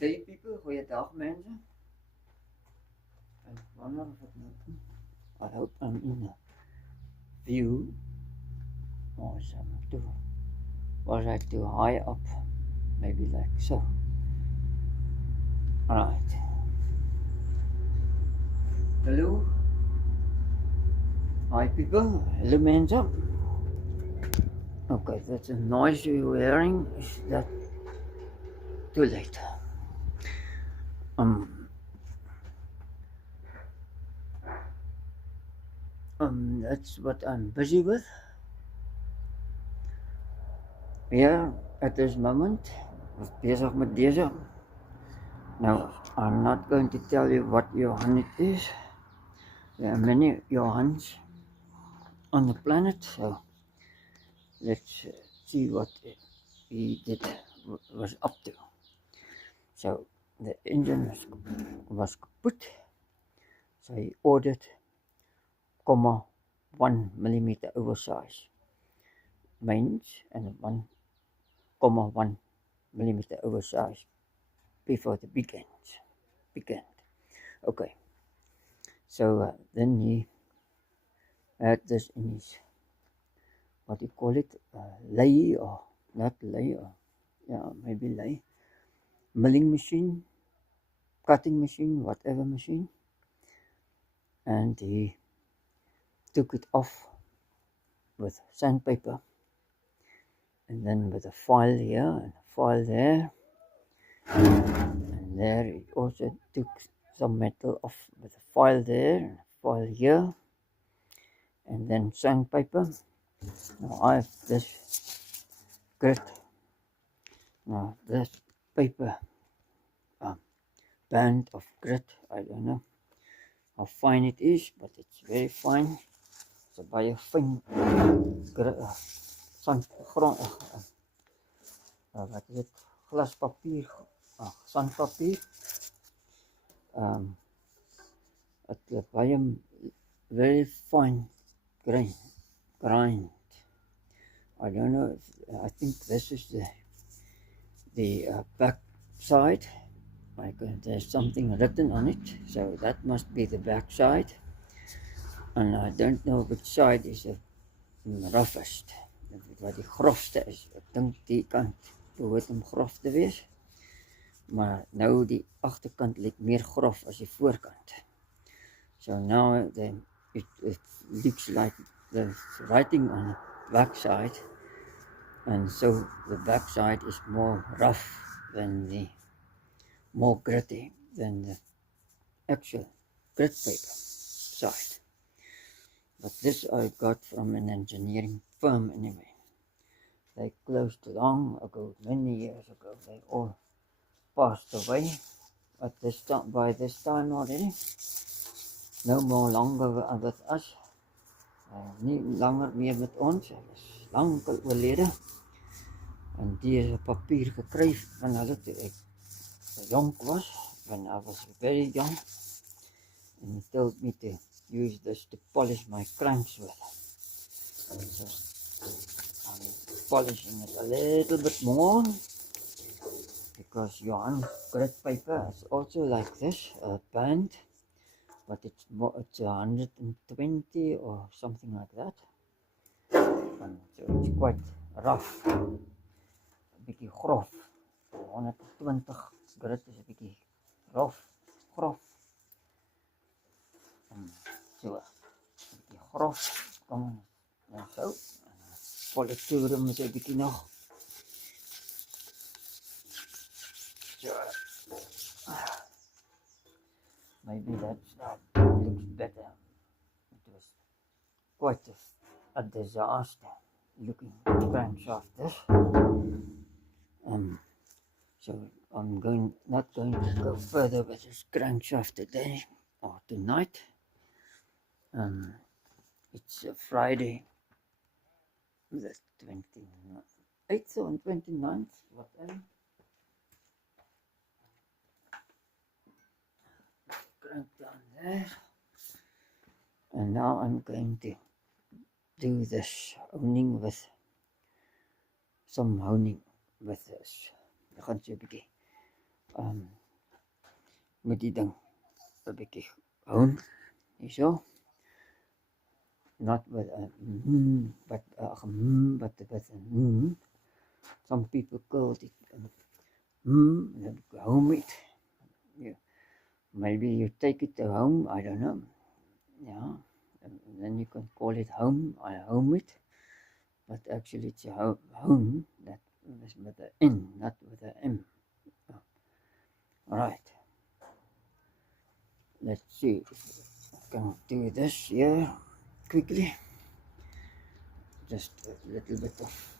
Day people, goeiedag mense. Ek wonder of ek nou I hope I'm in a view. Was I too high up? Maybe like so. Alright. Hello. Hi people. Hello mense. Okay, that's a noise you're hearing. Is that too late? That's what I'm busy with. Here at this moment, besig met deze. Now, I'm not going to tell you what Johan it is. There are many Johans on the planet, so let's see what he was up to. So the engine was kaput, so he ordered 0.1 millimeter oversize mains and 1.1 millimeter oversize before the big end. Okay, so then he had this in his, what do you call it, lay or not lay, or yeah, maybe lay, milling machine, cutting machine, whatever machine, and he took it off with sandpaper, and then with a file here and a file there, and there he also took some metal off with a file there and a file here, and then sandpaper. Now I have this grit. Now this paper band of grit, I don't know how fine it is, but it's very fine. It's a baie fyn grit, wat is dit, glaspapier, sandpapier. It's a baie very fine grind. I don't know, I think this is the back side. Like there's something written on it, so that must be the back side. And I don't know which side is the roughest, wat die grofste is. Ek dink die kant behoort om grof te wees, maar nou die agterkant lyk meer grof as die voorkant. So now it looks like the writing on the back side, and so the back side is more rough than more gritty than the actual grit paper side. But this I got from an engineering firm anyway. They closed long ago, many years ago. They all passed away by this time already. No more longer with us. Nie langer meer met ons. Hulle is lankal oorlede. En die is papier gekry van hulle toe ek jonk was, when I was very young, and he told me to use this to polish my cranks with. So I'm polishing it a little bit more, because Johan grit paper is also like this, a band, but it's 120 or something like that, and so it's quite rough, a bietjie grof. 120 grit is 'n bietjie grof. So 'n bietjie grof, kom nou so, politoer moet jy 'n bietjie nog. So, maybe that looks better. It was quite a disaster looking crankshaft this. So I'm not going to go further with this crankshaft today or tonight. It's Friday, the 28th or 29th, whatever. Crank down there. And now I'm going to do this honing with some honing with this. Ek gaan so 'n bietjie met die ding 'n bietjie hom hierso. Not with a but but some people call it home it. Yeah. Maybe you take it to home, I don't know. Yeah. And then you can call it home, I home it. But actually it's a home that is with a N, not with a M. Alright. Let's see if I can do this here quickly. Just a little bit of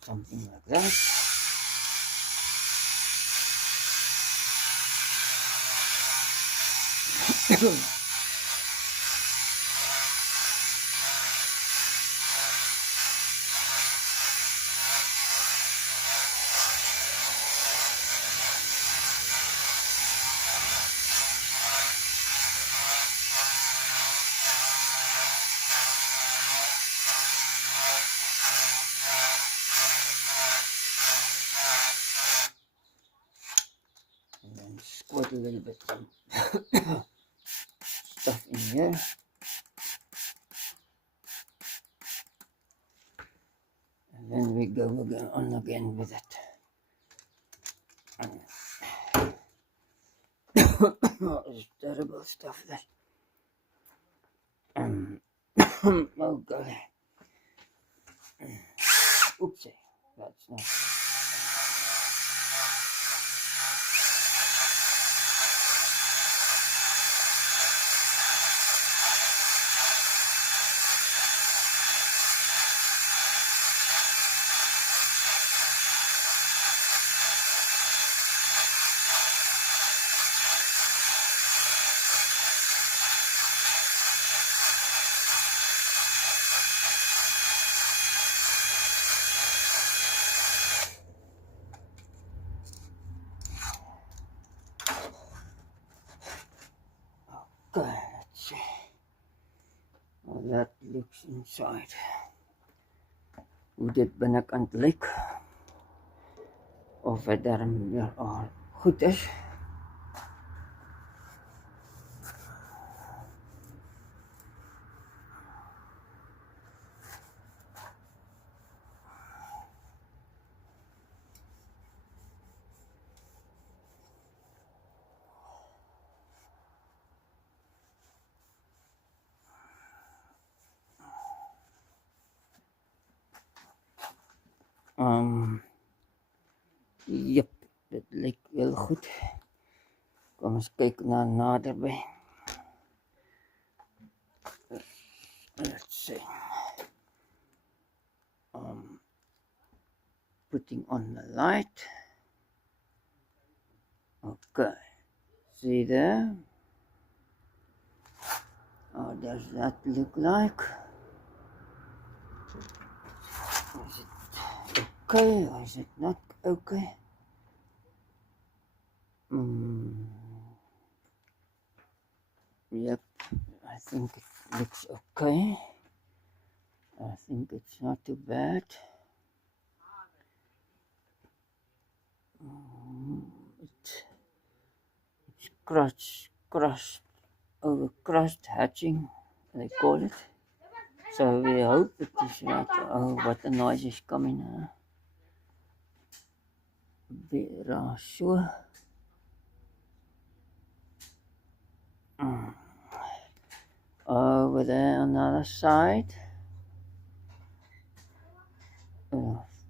something like that. And then squirt a little bit some stuff in here. And then we go on again with it. Oh, it's terrible stuff that. Oh God. Oopsie. That's not. Okay, let's see how that looks inside. Hoe dit binnekant lyk. Of dit darm weer al goed is. Yep, dit lyk heel goed. Kom ons kyk na naderby. Let's see. Putting on the light. Okay. See there? How does that look like? Is it okay or is it not okay? Yep, I think it looks okay. I think it's not too bad. It's crust hatching, they call it. So we hope it is not. Oh, what a noise is coming. Weer so. Over there on the other side.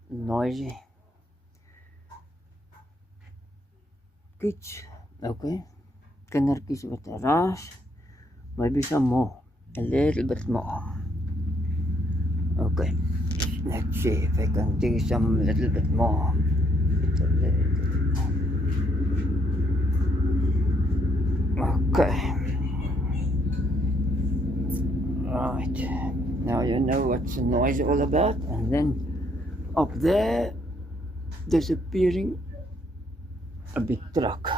Noisy. Kids, okay. Kindertjies with a rash. Maybe some more. A little bit more. Okay. Let's see if I can do some little bit more. Okay. Right. Now you know what's the noise all about. And then up there, disappearing, a big truck.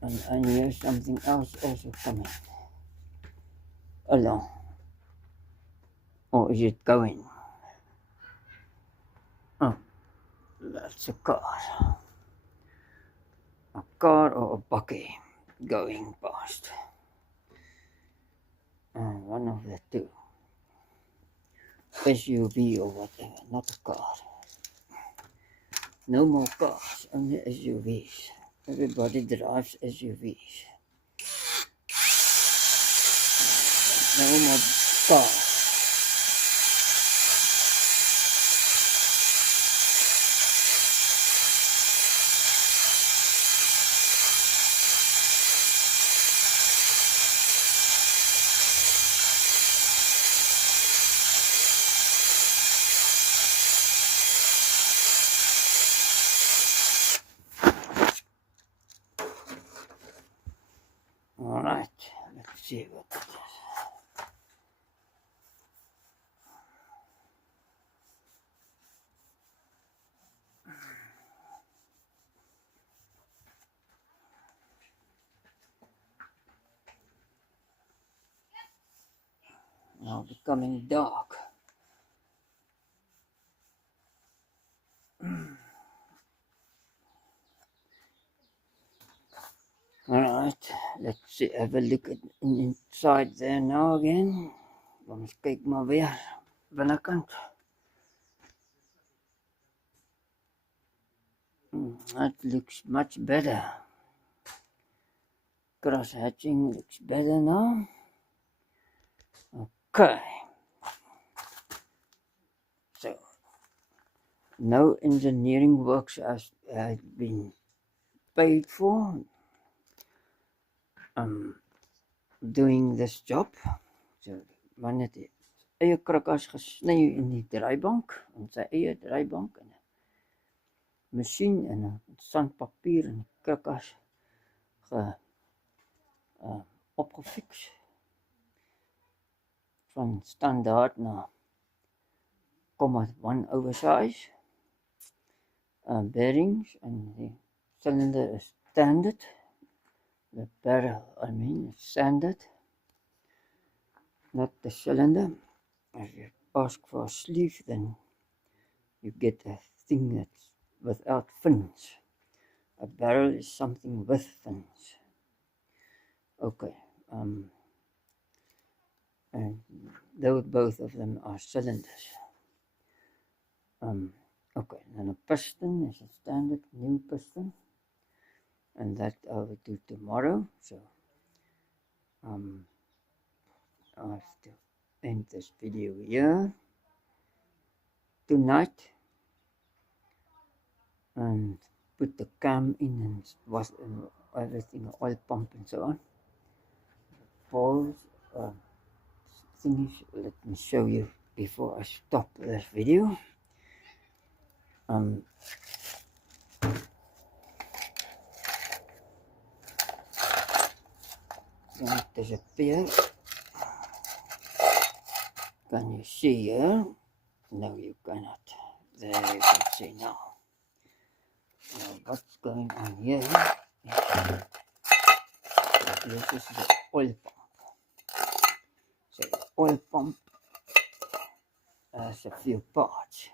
And I hear something else also coming along. Or is it going? Oh, that's a car. A car or a bucky going past. One of the two. SUV or whatever, not a car. No more cars, only SUVs. Everybody drives SUVs. No more cars. All right, let's see what it is. Now becoming dark. All right, let's see, have a look at inside there now again. Kom ons kyk maar weer binnekant. That looks much better. Cross hatching looks better now. Okay. So, no engineering works has been paid for doing this job. So, man het eie krakkas gesny in die draaibank, in sy eie draaibank, en 'n masjien en 'n sandpapier en krakkas opgefiks. Van standaard na 0.1 oversize. Bearings and the cylinder is standard. The barrel, I mean, is standard, not the cylinder. If you ask for a sleeve, then you get a thing that's without fins. A barrel is something with fins. Okay, and though both of them are cylinders. Okay, then a piston is a standard new piston, and that I will do tomorrow. So I have to end this video here tonight and put the cam in and wash everything, oil pump and so on. Balls, things. Let me show you before I stop this video. Don't disappear. Can you see here? No, you cannot. There you can see now. Now what's going on here? This is the oil pump. So the oil pump has a few parts.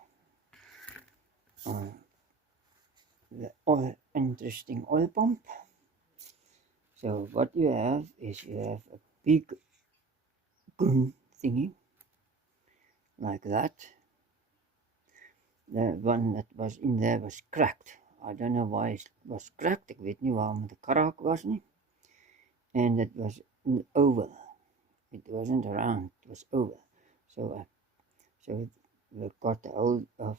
The interesting oil pump. So what you have is you have a big gun thingy like that. The one that was in there was cracked. I don't know why it was cracked. Ek weet nie waarom die kraak was nie. And it was oval. It wasn't round, it was oval. So we got a hold of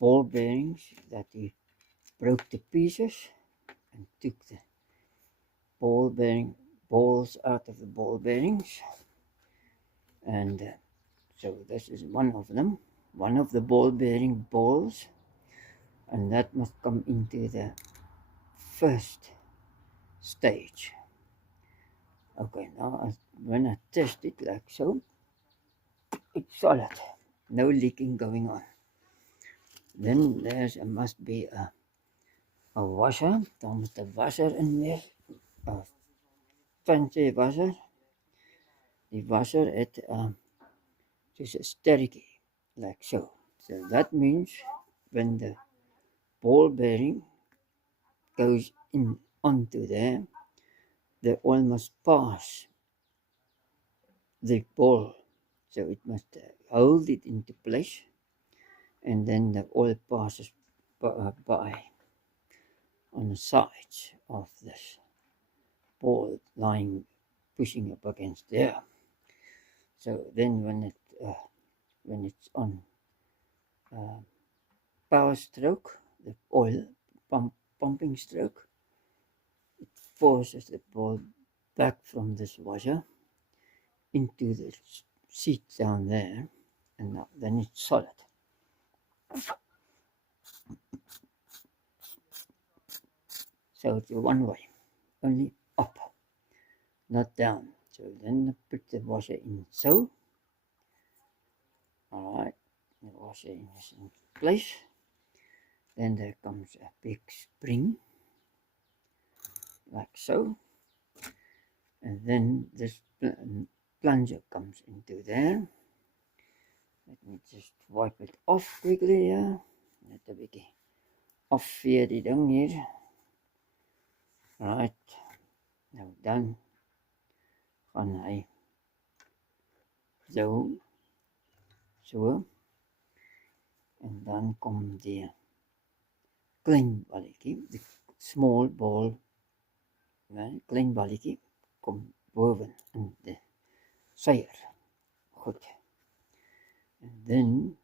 ball bearings that he broke to pieces and took the balls out of the ball bearings. And so this is one of them, one of the ball bearing balls, and that must come into the first stage. Okay, now when I test it like so, it's solid, no leaking going on. Then must be a 'n wasser, dan moet 'n wasser in wees, 'n fancy wasser. Die wasser het soos 'n sterretjie, like so. So that means when the ball bearing goes in onto there, the oil must pass the ball. So it must hold it into place, and then the oil passes by on the sides of this ball lying, pushing up against there. So then when it's on power stroke, the oil pumping stroke, it forces the ball back from this washer into the seat down there, and then it's solid. So it's one way, only up, not down. So then I put the washer in so. Alright, the washer is in place. Then there comes a big spring, like so. And then this plunger comes into there. Let me just wipe it off quickly here. Net 'n bietjie afvee die ding hier. Right. Nou dan gaan hy so en dan kom die klein balletjie, die small ball, klein balletjie kom boven in die seier. Goed. And then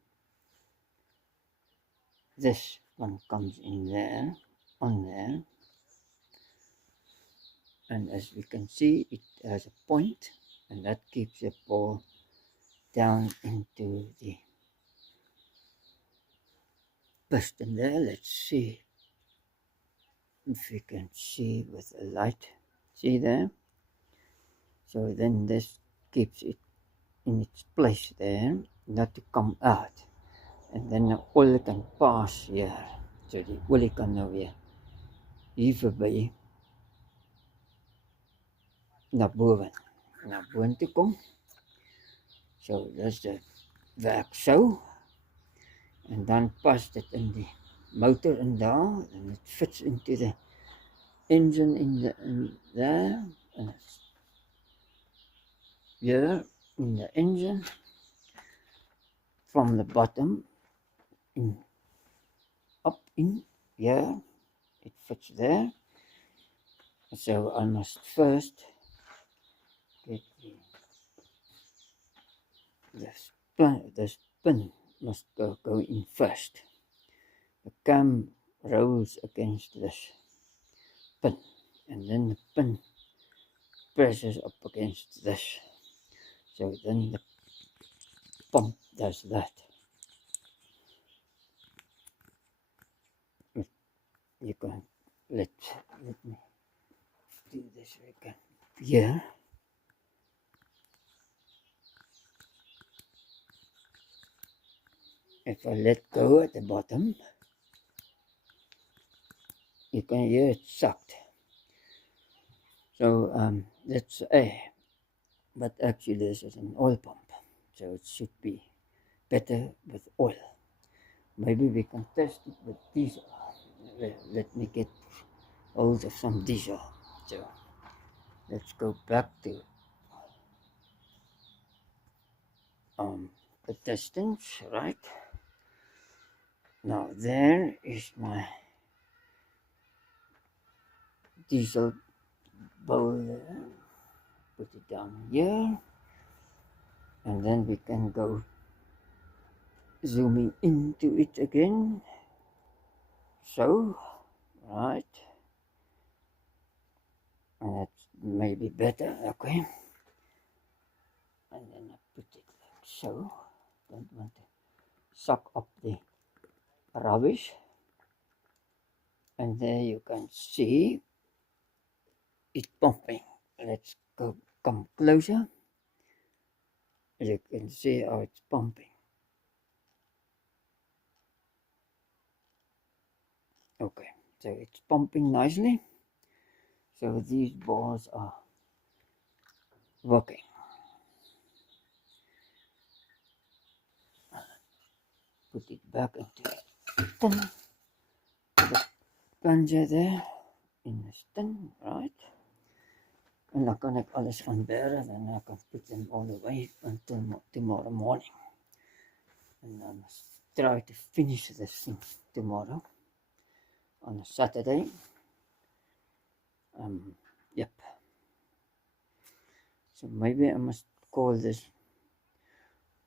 this one comes in there, on there. And as we can see, it has a point, and that keeps the ball down into the piston there. Let's see if we can see with a light. See there? So then this keeps it in its place there, not to come out. And then the oil can pass here. So the olie kan nou weer hier verby na boontoe kom. So dis die werk so. En dan pas dit in die motor in daar, and it fits into the engine in there, and it's here in the engine from the bottom up in here, it fits there. So I must first get the spin must go in first. The cam rolls against this pin, and then the pin presses up against this. So then the pump does that. You can let me do this again. Here. If I let go at the bottom, you can hear it sucked. So that's air, but actually this is an oil pump, so it should be better with oil. Maybe we can test it with diesel. Let me get hold of some diesel. So let's go back to the distance, right? Now there is my diesel bowl there. Put it down here, and then we can go zooming into it again. So, right, and that's maybe better, okay. And then I put it like so. Don't want to suck up the rubbish. And there you can see it pumping. Let's come closer. You can see how it's pumping. Okay, So it's pumping nicely. So these bars are working. Put it back into the tin. The plunger there in the tin, right? En dan kan ek alles gaan bære en I can put them all away until tomorrow morning. And I must try to finish this thing tomorrow on a Saturday. Yep. So maybe I must call this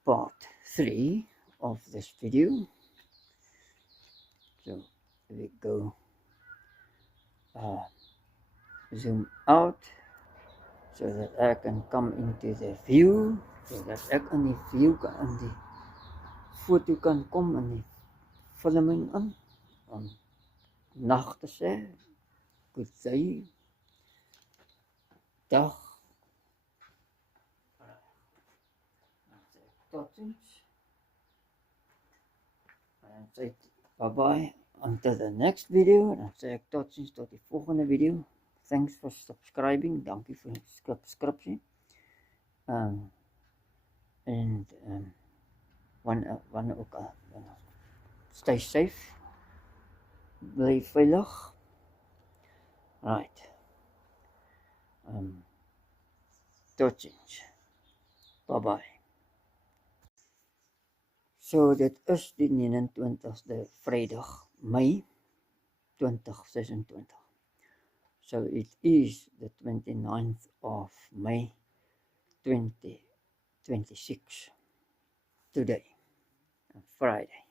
part 3 of this video. So we go zoom out so that I can come into the view, so that ek in die view kan, in die foto kan kom, in die filming in, om nag te sê, good day, dag, tot ziens, en sê bye bye until the next video, en dan sê ek tot ziens tot die volgende video. Thanks for subscribing, dankie vir subscripsie. And wanneer ook stay safe, bly veilig. Right. Tot ziens. Bye bye. So dit is die 29ste Vrydag, Mei 2026. So it is the 29th of May 2026 today, Friday.